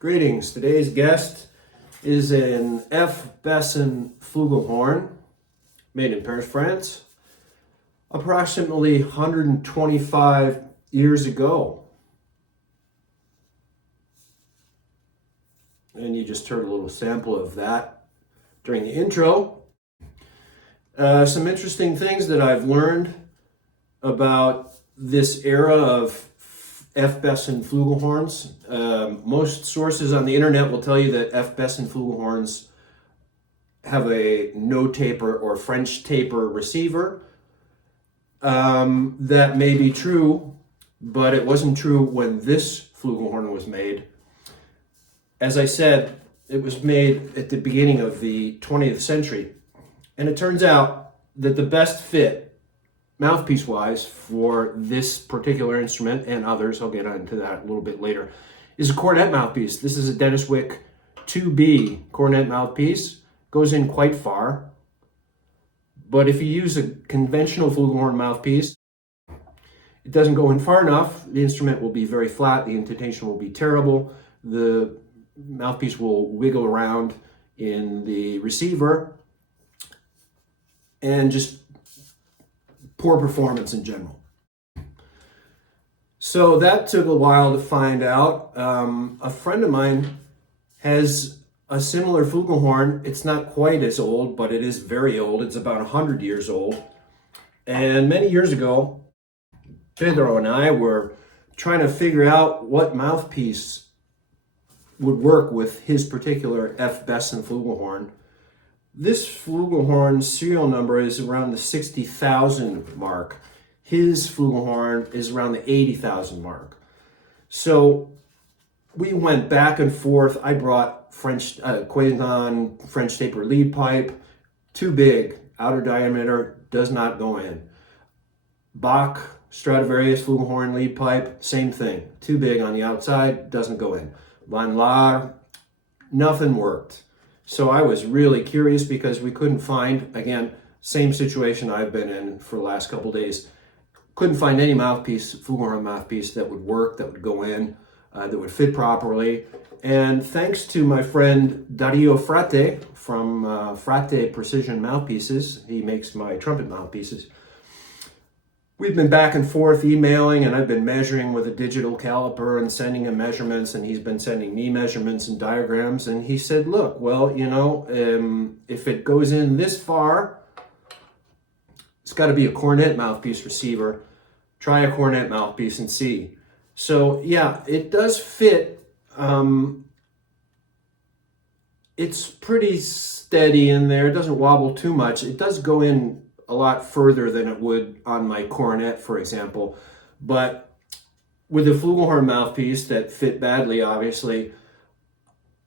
Greetings. Today's guest is an F. Besson flugelhorn made in Paris, France, approximately 125 years ago. And you just heard a little sample of that during the intro. Some interesting things that I've learned about this era of F. Besson flugelhorns. Most sources on the internet will tell you that F. Besson flugelhorns have a no taper or French taper receiver. That may be true, but it wasn't true when this flugelhorn was made. As I said, it was made at the beginning of the 20th century, and it turns out that the best fit mouthpiece-wise for this particular instrument and others, I'll get into that a little bit later, is a cornet mouthpiece. This is a Dennis Wick 2B cornet mouthpiece. Goes in quite far. But if you use a conventional flugelhorn mouthpiece, it doesn't go in far enough. The instrument will be very flat. The intonation will be terrible. The mouthpiece will wiggle around in the receiver and just poor performance in general. So that took a while to find out. A friend of mine has a similar flugelhorn. It's not quite as old, but it is very old. It's about 100 years old. And many years ago, Pedro and I were trying to figure out what mouthpiece would work with his particular F. Besson flugelhorn. This flugelhorn serial number is around the 60,000 mark. His flugelhorn is around the 80,000 mark. So we went back and forth. I brought Quaison French taper lead pipe, too big, outer diameter, does not go in. Bach Stradivarius flugelhorn lead pipe, same thing, too big on the outside, doesn't go in. Van Laar, nothing worked. So I was really curious because we couldn't find, again, same situation I've been in for the last couple days, couldn't find any mouthpiece, flugelhorn mouthpiece that would work, that would go in, that would fit properly. And thanks to my friend Dario Frate from Frate Precision Mouthpieces, he makes my trumpet mouthpieces. We've been back and forth emailing, and I've been measuring with a digital caliper and sending him measurements, and he's been sending me measurements and diagrams. And he said, look, well, you know, if it goes in this far, it's got to be a cornet mouthpiece receiver. Try a cornet mouthpiece and see. So yeah, it does fit. It's pretty steady in there. It doesn't wobble too much. It does go in a lot further than it would on my cornet, for example. But with a flugelhorn mouthpiece that fit badly, obviously,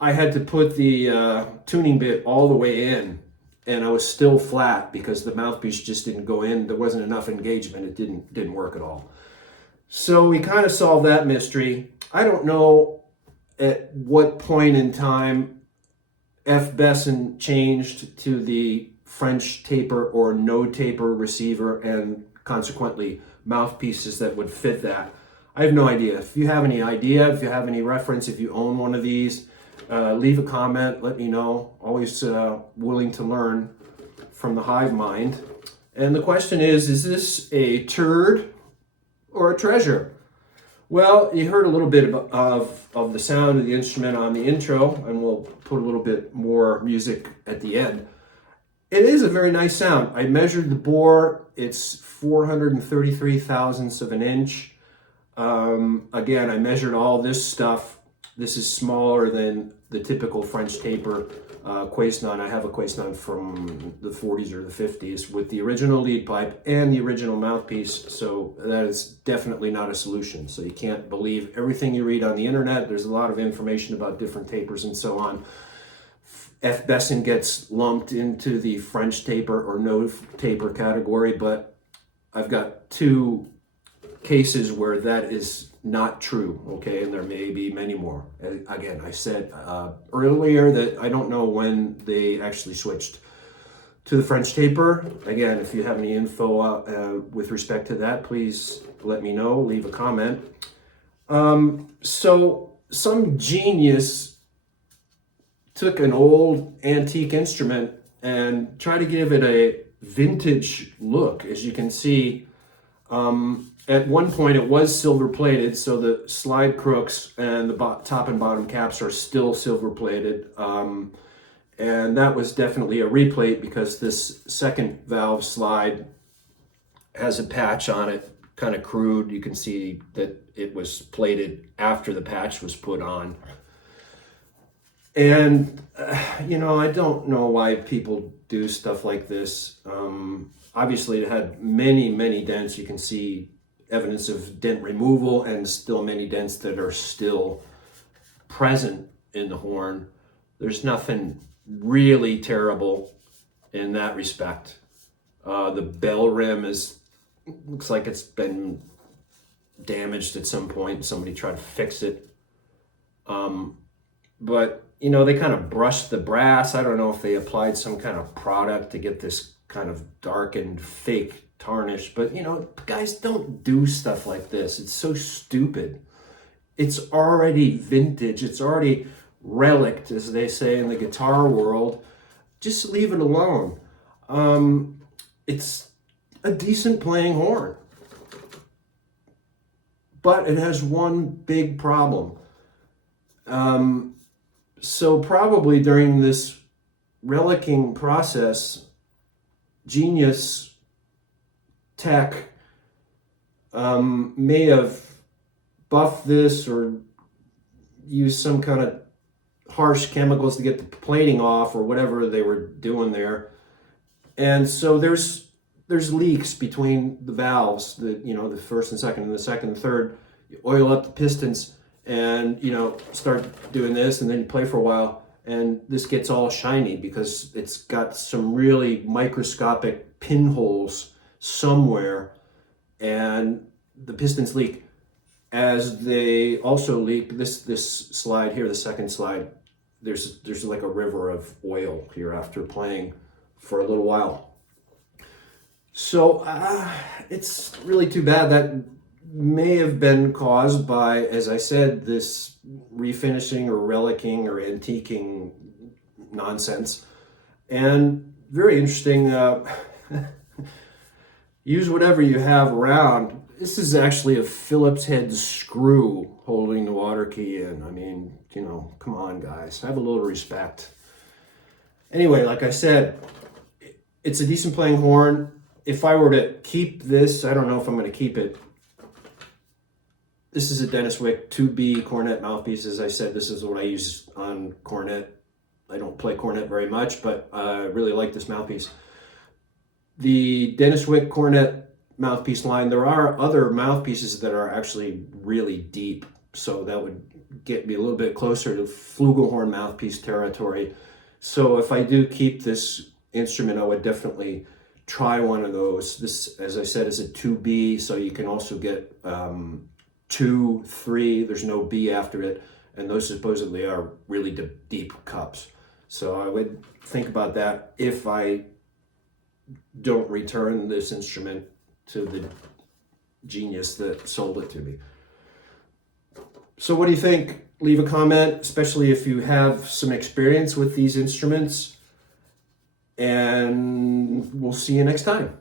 I had to put the tuning bit all the way in, and I was still flat because the mouthpiece just didn't go in. There wasn't enough engagement. It didn't work at all. So we kind of solved that mystery. I don't know at what point in time F. Besson changed to the French taper or no taper receiver and consequently mouthpieces that would fit that. I have no idea. If you have any idea, if you have any reference, if you own one of these, leave a comment, let me know. Always willing to learn from the hive mind. And the question is this a turd or a treasure? Well, you heard a little bit of the sound of the instrument on the intro, and we'll put a little bit more music at the end. It is a very nice sound. I measured the bore. It's 433 thousandths of an inch. Again, I measured all this stuff. This is smaller than the typical French taper Quaisnon. I have a Quaisnon from the 40s or the 50s with the original lead pipe and the original mouthpiece, so that is definitely not a solution. So you can't believe everything you read on the internet. There's a lot of information about different tapers and so on. F. Besson gets lumped into the French taper or no taper category, but I've got two cases where that is not true, okay, and there may be many more. Again, I said earlier that I don't know when they actually switched to the French taper. Again, if you have any info with respect to that, please let me know, leave a comment. So some genius took an old antique instrument and tried to give it a vintage look. As you can see, at one point it was silver plated, so the slide crooks and the top and bottom caps are still silver plated. And that was definitely a replate because this second valve slide has a patch on it, kind of crude. You can see that it was plated after the patch was put on. And, you know, I don't know why people do stuff like this. Obviously, it had many, many dents. You can see evidence of dent removal and still many dents that are still present in the horn. There's nothing really terrible in that respect. The bell rim looks like it's been damaged at some point. Somebody tried to fix it. But you know, they kind of brushed the brass. I don't know if they applied some kind of product to get this kind of darkened fake tarnish, but you know, guys, don't do stuff like this. It's so stupid. It's already vintage. It's already relict, as they say in the guitar world. Just leave it alone. It's a decent playing horn, but it has one big problem. So probably during this relicking process, genius tech may have buffed this or used some kind of harsh chemicals to get the plating off or whatever they were doing there. And so there's leaks between the valves, the first and second and the second and third. You oil up the pistons and, you know, start doing this, and then you play for a while, and this gets all shiny because it's got some really microscopic pinholes somewhere, and the pistons leak. As they also leak, this slide here, the second slide, there's like a river of oil here after playing for a little while. So it's really too bad. That may have been caused by, as I said, this refinishing or relicking or antiquing nonsense. And very interesting, use whatever you have around. This is actually a Phillips head screw holding the water key in. I mean, you know, come on, guys, have a little respect. Anyway, like I said, it's a decent playing horn. If I were to keep this, I don't know if I'm going to keep it. This is a Dennis Wick 2B cornet mouthpiece. As I said, this is what I use on cornet. I don't play cornet very much, but I really like this mouthpiece. The Dennis Wick cornet mouthpiece line, there are other mouthpieces that are actually really deep, so that would get me a little bit closer to flugelhorn mouthpiece territory. So if I do keep this instrument, I would definitely try one of those. This, as I said, is a 2B, so you can also get 2, 3, there's no B after it, and those supposedly are really deep cups. So I would think about that if I don't return this instrument to the genius that sold it to me. So what do you think? Leave a comment, especially if you have some experience with these instruments, and we'll see you next time.